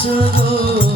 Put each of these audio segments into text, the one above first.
আসব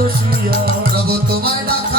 বসিয়া। প্রভু তোমায় ডাক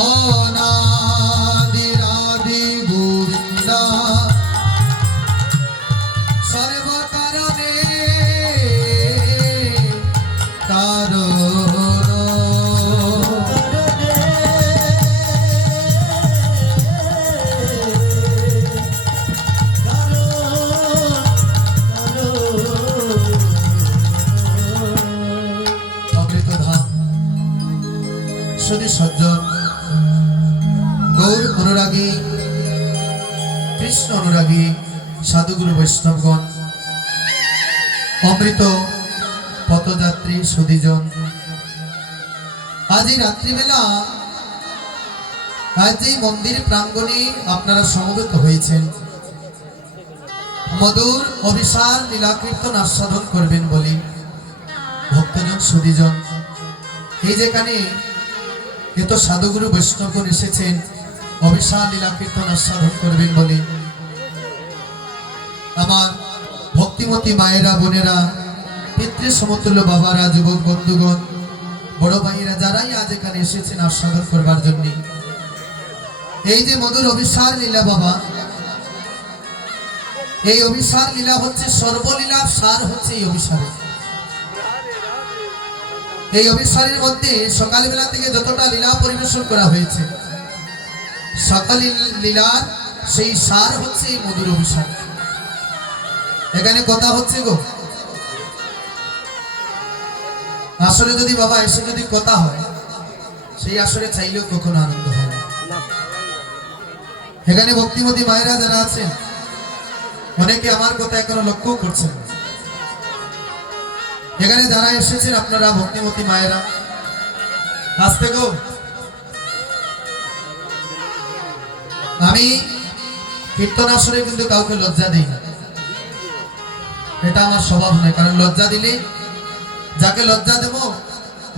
Oh. সুদীজন আজ এই রাত্রিবেলা আজ এই মন্দির প্রাঙ্গণে আপনারা সমবেত হয়েছেন। মধুর অভিশাল লীলাকীর্তন আস্বাদন করবেন বলি ভক্তজন সুদীজন এই যেখানে এত সাধুগুরু বৈষ্ণব এসেছেন অভিশাল লীলাকীর্তন আস্বাদন করবেন বলি। আমার ভক্তিমতী মায়েরা, বোনেরা পিতৃ সমতুল্য বাবারা, যুবক, বন্ধুগণ, বড় ভাইয়েরা, যারাই আজ এখানে এসেছেন আস্বাদন করবার জন্য। এই যে মধুর অভিসার লীলা বাবা, এই অভিসার লীলা হচ্ছে সর্বলীলা সার হচ্ছে এই অভিসারে। এই অভিসারের মধ্যে সকালবেলা থেকে যতটা লীলা পরিবেশন করা হয়েছে, সকাল লীলার সেই সার হচ্ছে এই মধুর অভিসার। এখানে কথা হচ্ছে গো আসলে যদি বাবা এসে যদি কথা হয়, সেই আসলে চাইলেও কখনো আনন্দ হয় এখানে ভক্তিমতী মায়েরা যারা আছেন, অনেকে আমার কথা এখনও লক্ষ্য করছেন এখানে যারা এসেছেন, আপনারা ভক্তিমতী মায়েরা আসতে গো আমি কীর্তন আসরে কিন্তু কাউকে লজ্জা দিই না। এটা আমার স্বভাব নয়, কারণ লজ্জা দিলে যাকে লজ্জা দেব,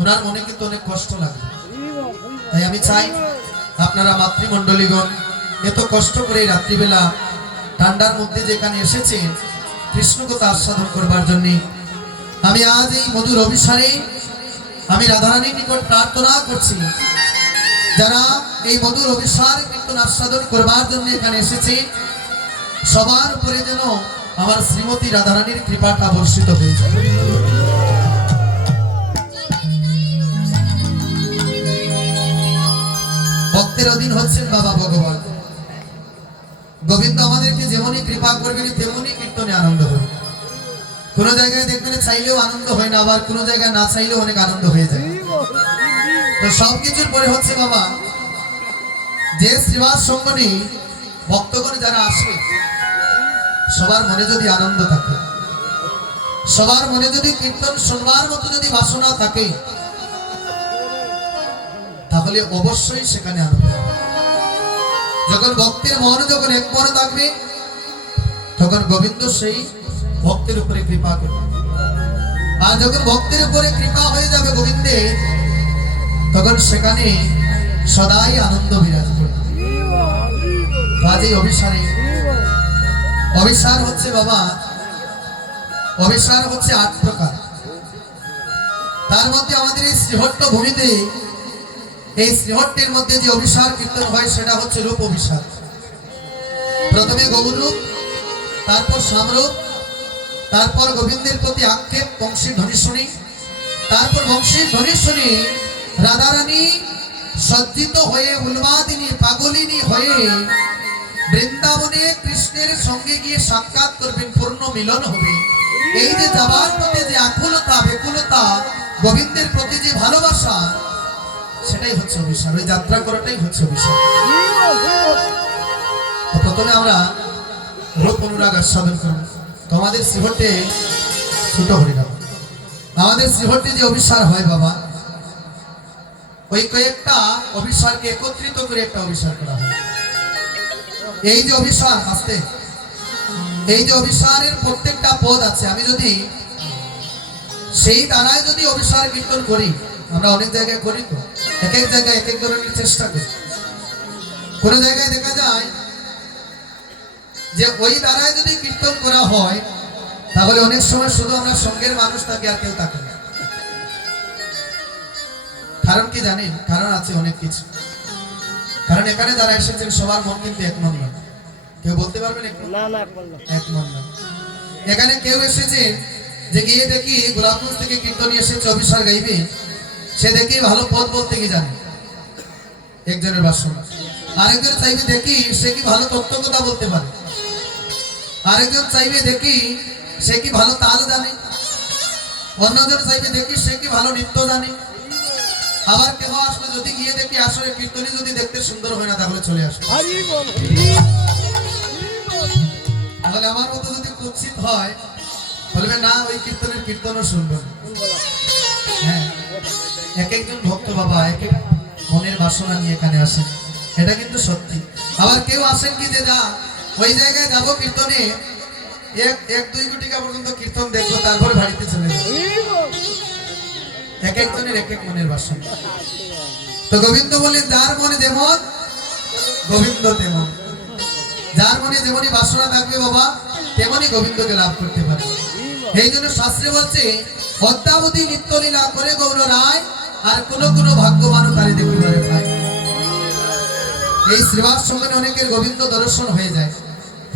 ওনার মনে কিন্তু অনেক কষ্ট লাগবে। তাই আমি চাই আপনারা মাতৃমণ্ডলীগণ, এত কষ্ট করে রাত্রিবেলা ঠান্ডার মধ্যে যেখানে এসেছেন কৃষ্ণকতা আস্বাদন করবার জন্য। আমি আজ এই মধুর অভিসারে আমি রাধারানীর নিকট প্রার্থনা করছি, যারা এই মধুর অভিসার কীর্তন আস্বাদন করবার জন্য এখানে এসেছে সবার উপরে যেন আমার শ্রীমতী রাধারানীর কৃপাটা বর্ষিত হয়ে যায়। ভক্তের অধীন হচ্ছেন বাবা ভগবান। গোবিন্দ আমাদেরকে যেমনই কৃপা করবেন, তেমনই কীর্তনে আনন্দ হবে। কোন জায়গায় দেখবেন চাইলেও আনন্দ হয় না, আবার কোন জায়গায় না চাইলেও অনেক আনন্দ হয়ে যায়। তো সবকিছুর পরে হচ্ছে বাবা, যে শ্রীবাস সঙ্গনী ভক্তগণ যারা আসবে, সবার মনে যদি আনন্দ থাকে, সবার মনে যদি কীর্তন শুনবার মতো যদি বাসনা থাকে তাহলে অবশ্যই সেখানে আনন্দ। যখন ভক্তের মন যখন এক মনে থাকবে, তখন গোবিন্দ সেই ভক্তের উপরে কৃপা করবে। আর যখন ভক্তের উপরে কৃপা হয়ে যাবে গোবিন্দে, তখন সেখানে সদাই আনন্দ বিরাজ করবে। কাজেই অভিসারে। অভিসার হচ্ছে বাবা, অভিসার হচ্ছে আট প্রকার। তার মধ্যে আমাদের এই শ্রীহট্ট ভূমিতে এই শ্রীহট্টের মধ্যে যে অভিসার কীর্তন হয়, সেটা হচ্ছে রূপ অভিসার। প্রথমে গৌরূপ তারপর সামরূপ তারপর গোবিন্দের প্রতি আক্ষেপ বংশীর ধ্বনি তারপর বংশীর ধ্বনি রাধারানী সজ্জিত হয়ে উন্মাদিনী, পাগলিনী হয়ে বৃন্দাবনে কৃষ্ণের সঙ্গে গিয়ে সাক্ষাৎ করবেন, পূর্ণ মিলন হবে। এই যে যাবার পথে যে আকুলতা, বেকুলতা, গোবিন্দের প্রতি যে ভালোবাসা সেটাই হচ্ছে অভিশাপ, ওই যাত্রা করাটাই হচ্ছে অভিশাপ। প্রথমে আমরা রূপ অনুরাগ আস্বাদন করব। তোমাদের শ্রীহট্টে ছোট হরিনাম। আমাদের শ্রীহট্টে যে অভিসার হয় বাবা, ওই কয়েকটা অভিসারকে একত্রিত করে একটা অভিসার করা হয়। এই যে অভিসার আসতে, এই যে অভিসারের প্রত্যেকটা পদ আছে, আমি যদি সেই দ্বারায় যদি অভিসার কীর্তন করি, আমরা অনেক জায়গায় করি তো। এক এক জায়গায় এক এক ধরনের চেষ্টা করি। কোন জায়গায় দেখা যায় যে ওই দ্বারায় যদি কীর্তন করা হয় তাহলে অনেক সময় শুধু আমরা সঙ্গের মানুষ থাকে আর কেউ থাকে না। কারণ কি জানেন? কারণ আছে অনেক কিছু। কারণ এখানে যারা এসেছেন সবার মন কিন্তু এক মন নয় কেউ বলতে পারবেন? না না এক মন নয় এখানে কেউ এসেছেন যে গিয়ে দেখি গোলাপগঞ্জ থেকে কীর্তনী এসেছে অভিসার গাইবে। সে দেখি ভালো পদ বলতে কি জানে? একজনের বাসনা আরেকজন চাইবে দেখি সে কি ভালো তত্ত্ব কথা বলতে পারে। আরেকজন চাইবে দেখি সে কি ভালো তাল জানে। অন্যজন চাইবে দেখি সে কি ভালো নৃত্য জানে। আবার কেউ আসলে যদি গিয়ে দেখি আসলে কীর্তনী যদি দেখতে সুন্দর হয় না তাহলে চলে আসবে। তাহলে আমার মতো যদি কুৎসিত হয় বলবে না ওই কীর্তনের কীর্তনও হ্যাঁ এক একজন ভক্ত বাবা এক এক মনের বাসনা নিয়ে এখানে আসেন। এটা কিন্তু সত্যি। আবার কেউ আসেন কি যে যা, ওই জায়গায় যাব কীর্তনে, এক এক, দুই কোটিকা পর্যন্ত কীর্তন দেখব, তারপরে বাড়িতে চলে যাব। এক একজনের এক এক মনের বাসনা। তো গোবিন্দ বলে যার মনে যেমন, গোবিন্দ তেমন। যার মনে যেমনই বাসনা থাকবে বাবা, তেমনই গোবিন্দকে লাভ করতে পারে। এই জন্য শাস্ত্রে বলছে, অদ্যাবধি নিত্যলীলা করে গৌর রায় আর কোন কোন ভাগ্যবানও তারে দেখিবারে পায় এই শ্রীবাস সম্মানে অনেকের গোবিন্দ দর্শন হয়ে যায়।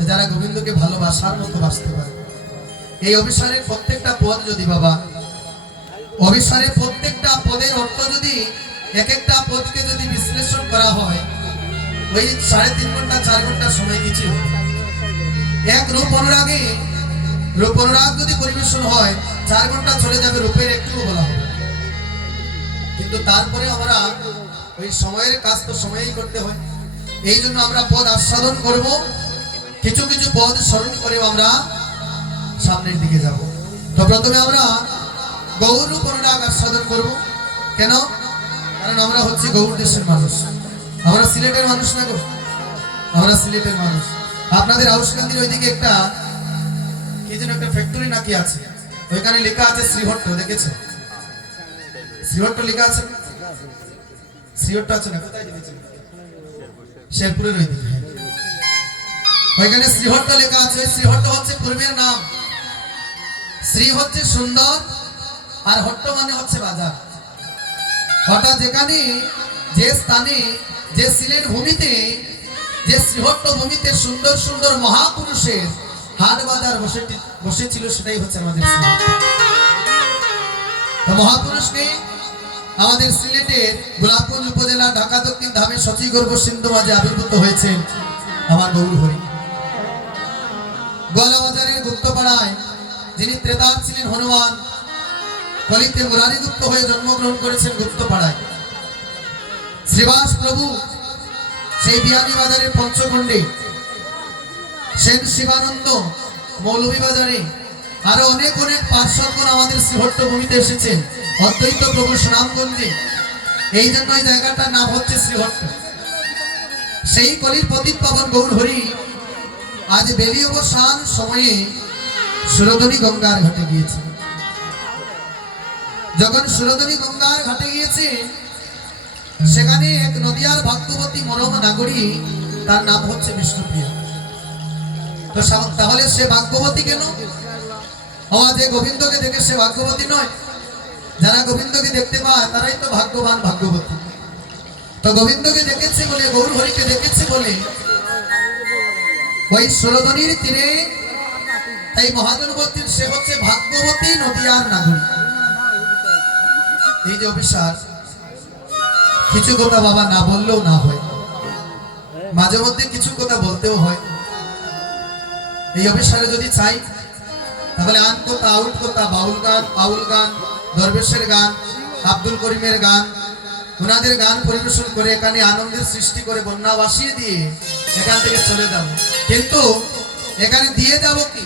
যারা গোবিন্দকে ভালোবাসার মতো বাঁচতে পারে। এই অভিসারের প্রত্যেকটা পদ যদি বাবা, অভিসারের প্রত্যেকটা পদের অর্থ যদি এক একটা পদকে যদি বিশ্লেষণ করা হয়, ওই সাড়ে তিন ঘণ্টা, চার ঘণ্টা সময় কিছু। এক রূপ অনুরাগে, রূপ অনুরাগ যদি পরিবেশন হয়, চার ঘণ্টা চলে যাবে রূপের একটু বলা হবে কিন্তু তারপরে আমরা ওই সময়ের কাজ তো সময়েই করতে হয়। এই জন্য আমরা পদ আস্বাদন করব। কিছু কিছু পদ স্মরণ করে আমরা সামনের দিকে যাব। তো প্রথমে আমরা গৌর অনুরাগ আস্বাদন করব। কেন? কারণ আমরা হচ্ছে গৌর দেশের মানুষ। আমরা সিলেটের মানুষ না গো? আমরা সিলেটের মানুষ। আপনাদের আউসকান্দির ওইদিকে একটা, কি যেন একটা ফ্যাক্টরি নাকি আছে। ওইখানে লেখা আছে শ্রীহট্ট দেখেছে শ্রীহট্ট লেখা আছে? শ্রীহট্ট আছে না? কোথায় শেরপুরের ওইদিকে হ্যাঁ। ওইখানে শ্রীহট্ট লেখা আছে। শ্রীহট্ট হচ্ছে পূর্বের নাম। শ্রী হচ্ছে সুন্দর, আর হট্ট মানে হচ্ছে বাজার অর্থাৎ যেখানে, যে স্থানে, যে সিলেট ভূমিতে, যে শ্রীহট্ট ভূমিতে সুন্দর সুন্দর মহাপুরুষের হাট বাজার বসে বসেছিল, সেটাই হচ্ছে আমাদের মহাপুরুষকে আমাদের সিলেটের গোলাপগঞ্জ উপজেলা ঢাকা দক্ষিণ ধামে সচিগর্ভ সিন্ধু মাঝে আবির্ভূত হয়েছেন আমার গৌর হরি। গোয়ালাবাজারের গুপ্তপাড়ায় যিনি ত্রেতার ছিলেন হনুমান, কলিতে মুরারি গুপ্ত হয়ে জন্মগ্রহণ করেছেন গুপ্তপাড়ায়। শ্রীবাস প্রভু সেই বিয়ানীবাজারের পঞ্চখণ্ডে সেন শিবানন্দ মৌলভীবাজারে আরও অনেক অনেক পার্শ্বগণ আমাদের শ্রীহট্ট ভূমিতে এসেছেন। অদ্বৈত প্রভু সুনামগঞ্জে এই জন্য এই জায়গাটার নাম হচ্ছে শ্রীহট্ট। সেই কলির প্রদীপ পাবন গৌর হরি আজ বেলি অবসান সময়ে সুরধনী গঙ্গার ঘাটে গিয়েছে। যখন সুরধনী গঙ্গার ঘাটে গিয়েছে, সেখানে এক নদিয়ার ভাগ্যবতী মরম নাগরী, তার নাম হচ্ছে বিষ্ণুপ্রিয়া। তো তাহলে সে ভাগ্যবতী কেন? ও যে গোবিন্দকে দেখে সে ভাগ্যবতী নয়। যারা গোবিন্দকে দেখতে পায়, তারাই তো ভাগ্যবান ভাগ্যবতী। তো গোবিন্দকে দেখেছে বলে গৌর হরিকে দেখেছে বলে, ওই সুরধনীর তীরে, তাই মহাজনবতীর সে হচ্ছে ভাগ্যবতী নদিয়ার নাগরিক। এই যে অভিশাপ কিছু কথা বাবা না বললেও না হয়। মাঝে মধ্যে কিছু কথা বলতেও হয়। এই অভিসারে যদি চাই, তাহলে আন কথা, আউট কথা, বাউল গান আউল গান দরবেশের গান, আব্দুল করিমের গান ওনাদের গান পরিবেশন করে এখানে আনন্দের সৃষ্টি করে বন্যা ভাসিয়ে দিয়ে এখান থেকে চলে যাব। কিন্তু এখানে দিয়ে যাব কি?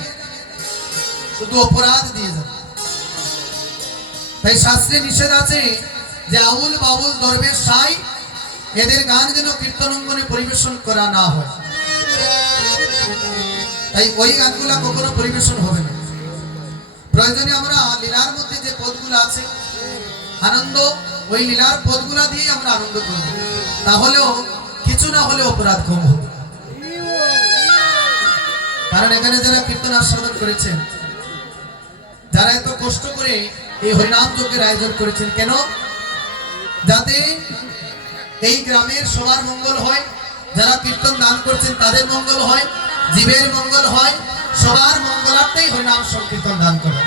শুধু অপরাধ দিয়ে যাব। তাই শাস্ত্রে নিষেধ আছে যে আউল বাউল দরবেশ সাই এদের গান যেন কীর্তনঙ্গনে পরিবেশন করা না হয়। তাই ওই গানগুলা কখনো পরিবেশন হবে না। প্রয়োজনে আমরা লীলার মধ্যে যে পদগুলো আছে, আনন্দ, ওই লীলার পদগুলা দিয়ে আমরা আনন্দ করব তাহলেও কিছু না হলে অপরাধ কম হবে। কারণ এখানে যারা কীর্তন আস্বাদন করেছেন, যারা এত কষ্ট করে এই হরিনাম যজ্ঞের আয়োজন করেছেন, কেন? যাতে এই গ্রামের সবার মঙ্গল হয়, যারা কীর্তন দান করছেন তাদের মঙ্গল হয়, জীবের মঙ্গল হয় সবার মঙ্গলার্থেই হরিনাম সংকীর্তন দান করে।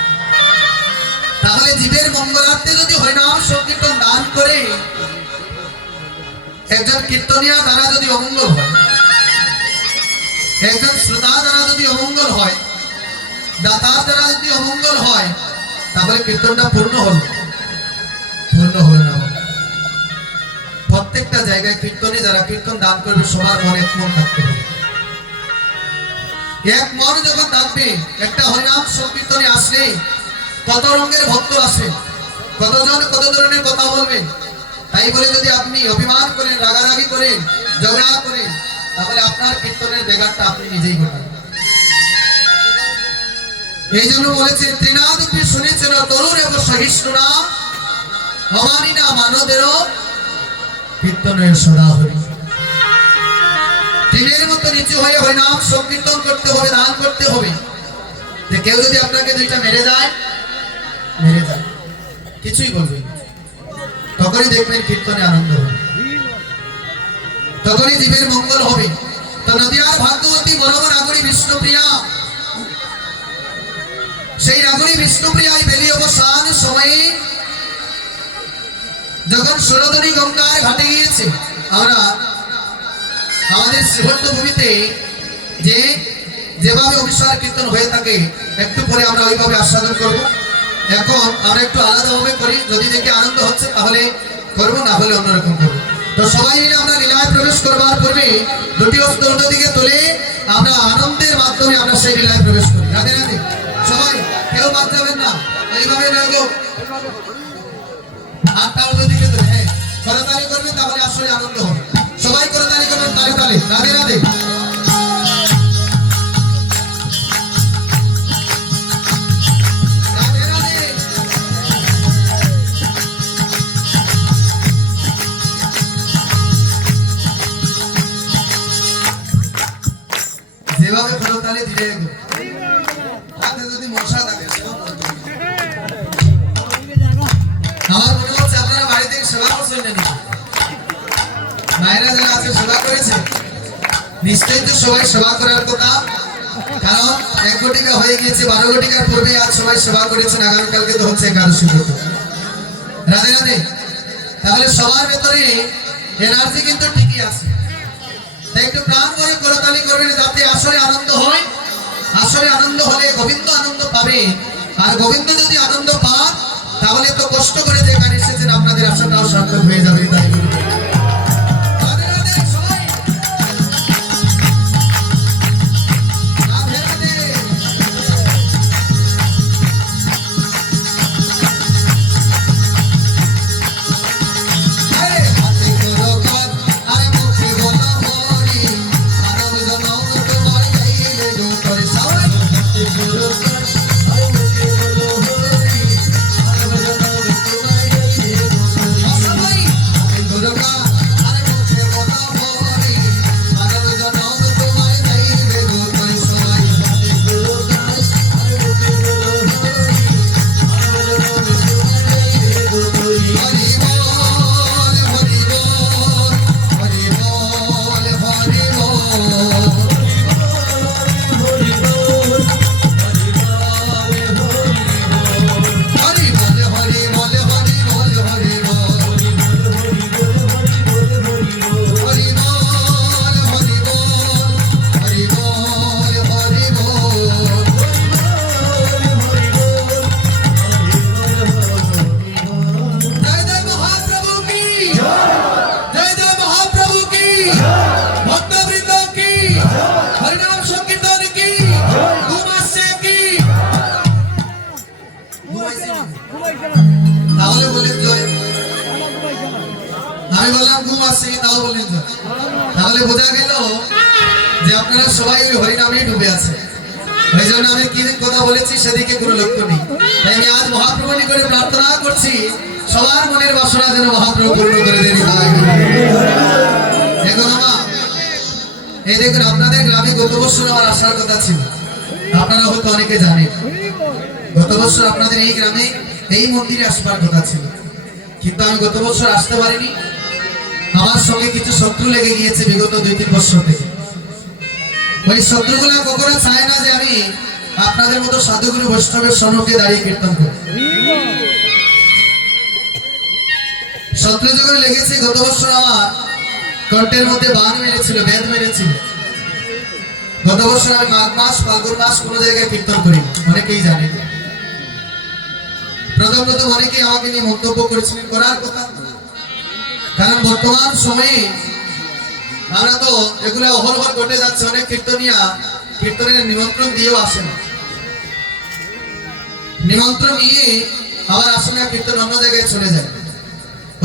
তাহলে জীবের মঙ্গলার্থে যদি হরিনাম সংকীর্তন দান করে, একজন কীর্তনিয়া দ্বারা যদি অমঙ্গল হয়, একজন শ্রোতা দ্বারা যদি অমঙ্গল হয় দাতার দ্বারা যদি অমঙ্গল হয়, তাহলে কীর্তনটা পূর্ণ হল। পূর্ণ হলো না। প্রত্যেকটা জায়গায় কীর্তনে যারা কীর্তন দান করবে, সবার মনে মন থাকতে হবে। এক মন যখন থাকবে একটা হরিনাম সংকীর্তনে আসলে কত রঙের ভক্ত আসে, কতজন কত ধরনের কথা বলবেন তাই বলে যদি আপনি অভিমান করেন, রাগারাগি করেন, ঝগড়া করেন, তাহলে আপনার কীর্তনের বেগারটা আপনি নিজেই ঘটান এই জন্য বলেছে, ত্রিনাদপি শুনেছেন, তরুণ এবং সহিষ্ণুরা ভবানী না মানদেরও কীর্তনের সদা হরি। টিনের মতো নিচু হয়ে হরিনাম সংকীর্তন করতে হবে, দান করতে হবে। যে কেউ যদি আপনাকে দুইটা মেরে যায় মেরে যায় কিছুই বলবে তখনই দেখবেন কীর্তনে আনন্দ হবে। তখনই জীবের মঙ্গল হবে। তো নদিয়ার ভাগ্যবতী বলব রাগুড়ি বিষ্ণুপ্রিয়া, সেই রাগুড়ি বিষ্ণুপ্রিয়ায় বেলি অবসান সময়ে যখন সুরধনী গঙ্গার ঘাটে গিয়েছে, আমরা আমাদের শ্রীভট্ট ভূমিতে যে যেভাবে অভিসার কীর্তন হয়ে থাকে, একটু পরে আমরা ওইভাবে আস্বাদন করব। এখন আমরা একটু আলাদাভাবে করি, যদি দেখে আনন্দ হচ্ছে তাহলে করব, না হলে অন্যরকম করব। তো সবাই মিলে আমরা লীলায় প্রবেশ করবার পূর্বে দুটি অস্ত্র দিকে তুলে আমরা আনন্দের মাধ্যমে আমরা সেই লীলায় প্রবেশ করি। রাধে রাধে। সবাই কেউ বাদ যাবেন না। এইভাবে রাখব হাতটা উল্টো দিকে তুলে। হ্যাঁ করবেন, তাহলে আসলে আনন্দ হবে। সবাই করে তালি করবেন তালে তালে। রাধে রাধে। যেভাবে পুরো তালে ধীরে নিশ্চয়ই সবাই সেবা করার কথা কারণ এক ঘটিকা হয়ে গিয়েছে বারো ঘটিকার পূর্বে আজ সবাই সেবা করেছেন, আগামীকালকে তো হচ্ছে একাদশী ব্রত। রাধে রাধে। তাহলে সবার ভেতরে এনার্জি কিন্তু ঠিকই আছে। একটু প্রাণ করে করতালি করবেন, যাতে আসলে আনন্দ হয়। আসলে আনন্দ হলে গোবিন্দ আনন্দ পাবে। আর গোবিন্দ যদি আনন্দ পান, তাহলে তো কষ্ট করে যে এখানে এসেছেন আপনাদের আশাটাও সার্থক হয়ে যাবে, তাই আপনারা সবাই হরিনামে ডুবে আছে। ওই জন্য আমি কি কথা বলেছি সেদিকে কোনো লক্ষ্য নেই। তাই আমি আজ মহাপ্রভু নিকটে প্রার্থনা করছি, সবার মনের বাসনা যেন মহাপ্রভু পূর্ণ করে দেন। এই দেখুন, আপনাদের গ্রামে গত বছর আমার আসার কথা ছিল। আপনারা হয়তো অনেকে জানেন। গত বছর আপনাদের এই গ্রামে এই মন্দিরে আসবার কথা ছিল। কিন্তু আমি গত বছর আসতে পারিনি। আমার সঙ্গে কিছু শত্রু লেগে গিয়েছে বিগত দুই, তিন বছর থেকে ওই শত্রুগুলা কখনো চায় না যে আমি আপনাদের মতো সাধুগুরু বৈষ্ণবের সনকে দাঁড়িয়ে কীর্তন করি শত্রু যখন লেগেছে, গত বছর আমার কণ্ঠের মধ্যে বান মেরেছিল, বেদ মেরেছিল। গত বছর আমি মাঘ মাস, ফাল্গুন মাস কোনো জায়গায় কীর্তন করি অনেকেই জানে। প্রথম প্রথম অনেকেই আমাকে নিয়ে মন্তব্য করেছিলেন, করার কথা। কারণ বর্তমান সময়ে আমরা তো এগুলো অহরহ ঘটে যাচ্ছে, অনেক কীর্তনিয়া, কীর্তনের নিমন্ত্রণ দিয়েও আসে না। নিমন্ত্রণ নিয়ে আবার আসে না, কীর্তন অন্য জায়গায় চলে যায়।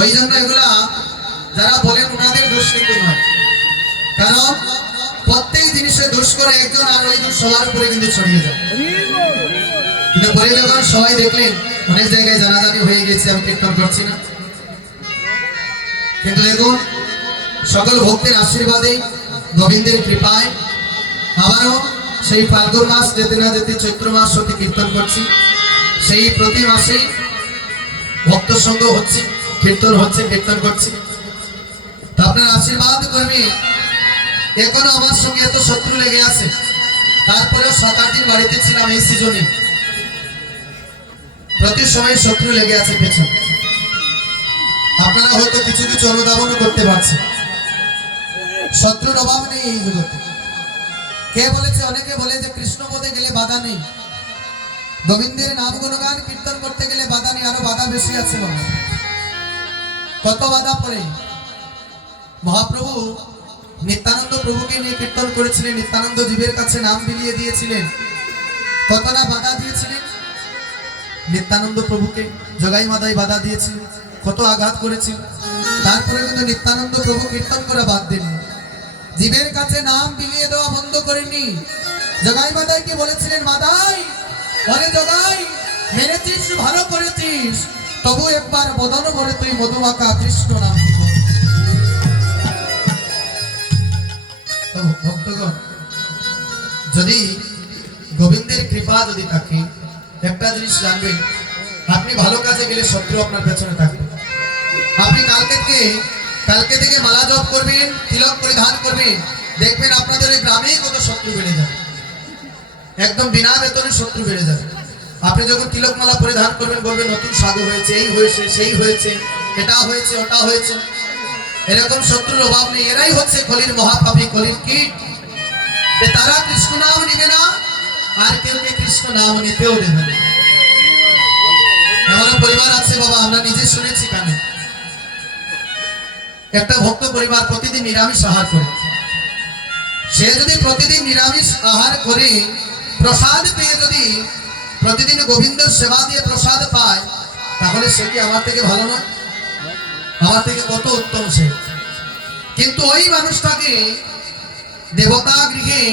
ওই জন্য এগুলা যারা বলেন ওনাদের দোষ কিন্তু নয়। কারণ প্রত্যেক জিনিসে দোষ করে একজন আর ওই দোষ সবার উপরে কিন্তু ছড়িয়ে যায়। কিন্তু পরে যখন সবাই দেখলেন, অনেক জায়গায় জানাজানি হয়ে গেছে, আমি কীর্তন করছি না। কিন্তু সকল ভক্তের আশীর্বাদে গোবিন্দের কৃপায় আবারও সেই ফাল্গুন মাস যেতে না যেতে চৈত্র মাস হতে কীর্তন করছি। সেই প্রতি মাসেই ভক্ত সঙ্গ হচ্ছে, কীর্তন হচ্ছে, কীর্তন করছি। আপনার আশীর্বাদ করবে এখনও আমার সঙ্গে এত শত্রু লেগে আছে? তারপরেও সাত আট দিন বাড়িতে ছিলাম এই সিজনে প্রতি সময় শত্রু লেগে আছে পেছনে। আপনারা হয়তো কিছু কিছু অনুধাবনও করতে পারছেন। শত্রুর অভাব নেই এই জগতে। কে বলেছে? অনেকে বলে যে কৃষ্ণ পদে গেলে বাধা নেই। গোবিন্দের নাম গুণগান কীর্তন করতে গেলে বাধা নেই, আরও বাধা বেশি আছে কত বাধা পড়ে। মহাপ্রভু নিত্যানন্দ প্রভুকে নিয়ে কীর্তন করেছিলেন, নিত্যানন্দ জীবের কাছে নাম বিলিয়ে দিয়েছিলেন। কতটা বাধা দিয়েছিলেন? নিত্যানন্দ প্রভুকে, জগাই মাদাই বাধা দিয়েছিলেন। কত আঘাত করেছিল। তারপরে কিন্তু নিত্যানন্দ প্রভু কীর্তন করে বাদ দেননি জীবের কাছে নাম বিলিয়ে দেওয়া বন্ধ করেনি জগাই মাদাইকে বলেছিলেন মাদাই অরে জগাই, মেরেছিস, ভালো করেছিস। তবু একবার বদন ভরে তুই মধুমাকা কৃষ্ণ নাম ভক্তগণ, যদি গোবিন্দের কৃপা যদি থাকে, একটা জিনিস জানবেন, আপনি ভালো কাজে গেলে শত্রু আপনার পেছনে থাকবে আপনি কালকে থেকে কালকে থেকে মালা জপ করবেন, তিলক পরিধান করবেন, দেখবেন আপনাদের ওই গ্রামেই কত শত্রু বেড়ে যাবে একদম বিনা বেতনে শত্রু বেড়ে যাবে আপনি যখন তিলক মালা পরিধান করবেন, বলবেন, নতুন সাধু হয়েছে, এই হয়েছে, সেই হয়েছে, এটা হয়েছে, ওটা হয়েছে। এরকম শত্রুর অভাব নেই। এরাই হচ্ছে কলির মহাপাপী, কলির কীট। তারা কৃষ্ণ নাম নিবে না, আর কেউ কে কৃষ্ণ নাম নিতেও দেবে না। এমন পরিবার আছে বাবা, আমরা নিজে শুনেছি একটা ভক্ত পরিবার প্রতিদিন নিরামিষ আহার করে। সে যদি প্রতিদিন নিরামিষ আহার করে, প্রসাদ পেয়ে যদি প্রতিদিন গোবিন্দের সেবা দিয়ে প্রসাদ পায়, তাহলে সে কি আমার থেকে ভালো নয়? আমার থেকে কত উত্তম সে? কিন্তু ওই মানুষটাকে দেবতা গৃহে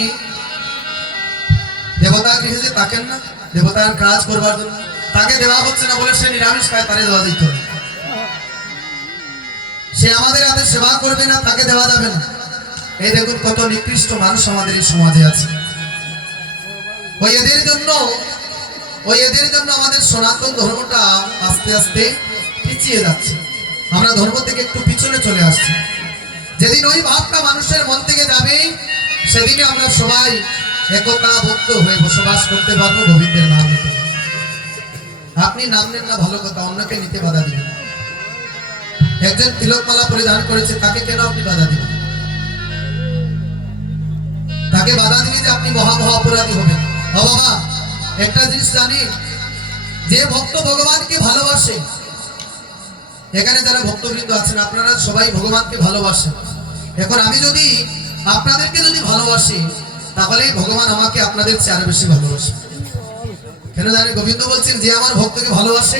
দেবতা গৃহে যে তাকেন না, দেবতার কাজ করবার জন্য, তাকে দেওয়া হচ্ছে না বলে সে নিরামিষ খায়, তারে দেওয়া দিতে হবে। সে আমাদের হাতে সেবা করবে না, তাকে দেওয়া যাবে না। এই দেখুন কত নিকৃষ্ট মানুষ আমাদের এই সমাজে আছে। ওই এদের জন্য, ওই এদের জন্য আমাদের সনাতন ধর্মটা আস্তে আস্তে পিছিয়ে যাচ্ছে। আমরা ধর্ম থেকে একটু পিছনে চলে আসছি। যেদিন ওই ভাবটা মানুষের মন থেকে যাবে সেদিনে আমরা সবাই একতাবদ্ধ হয়ে বসবাস করতে পারব গোবিন্দের নাম। নিতে আপনি নাম নেন না, ভালো কথা, অন্যকে নিতে বাধা দিবেন একজন তিলকমালা পরিধান করেছে, তাকে কেন আপনি বাধা দিবেন তাকে বাধা দিলে যে আপনি মহা মহা অপরাধী হবেন। বাবা, একটা জিনিস জানি, যে ভক্ত ভগবানকে ভালোবাসে, এখানে যারা ভক্তবৃন্দ আছেন, আপনারা সবাই ভগবানকে ভালোবাসেন। এখন আমি যদি আপনাদেরকে যদি ভালোবাসি, তাহলে ভগবান আমাকে আপনাদের চেয়ে আরও বেশি ভালোবাসে। কেন জানি গোবিন্দ বলছেন, যে আমার ভক্তকে ভালোবাসে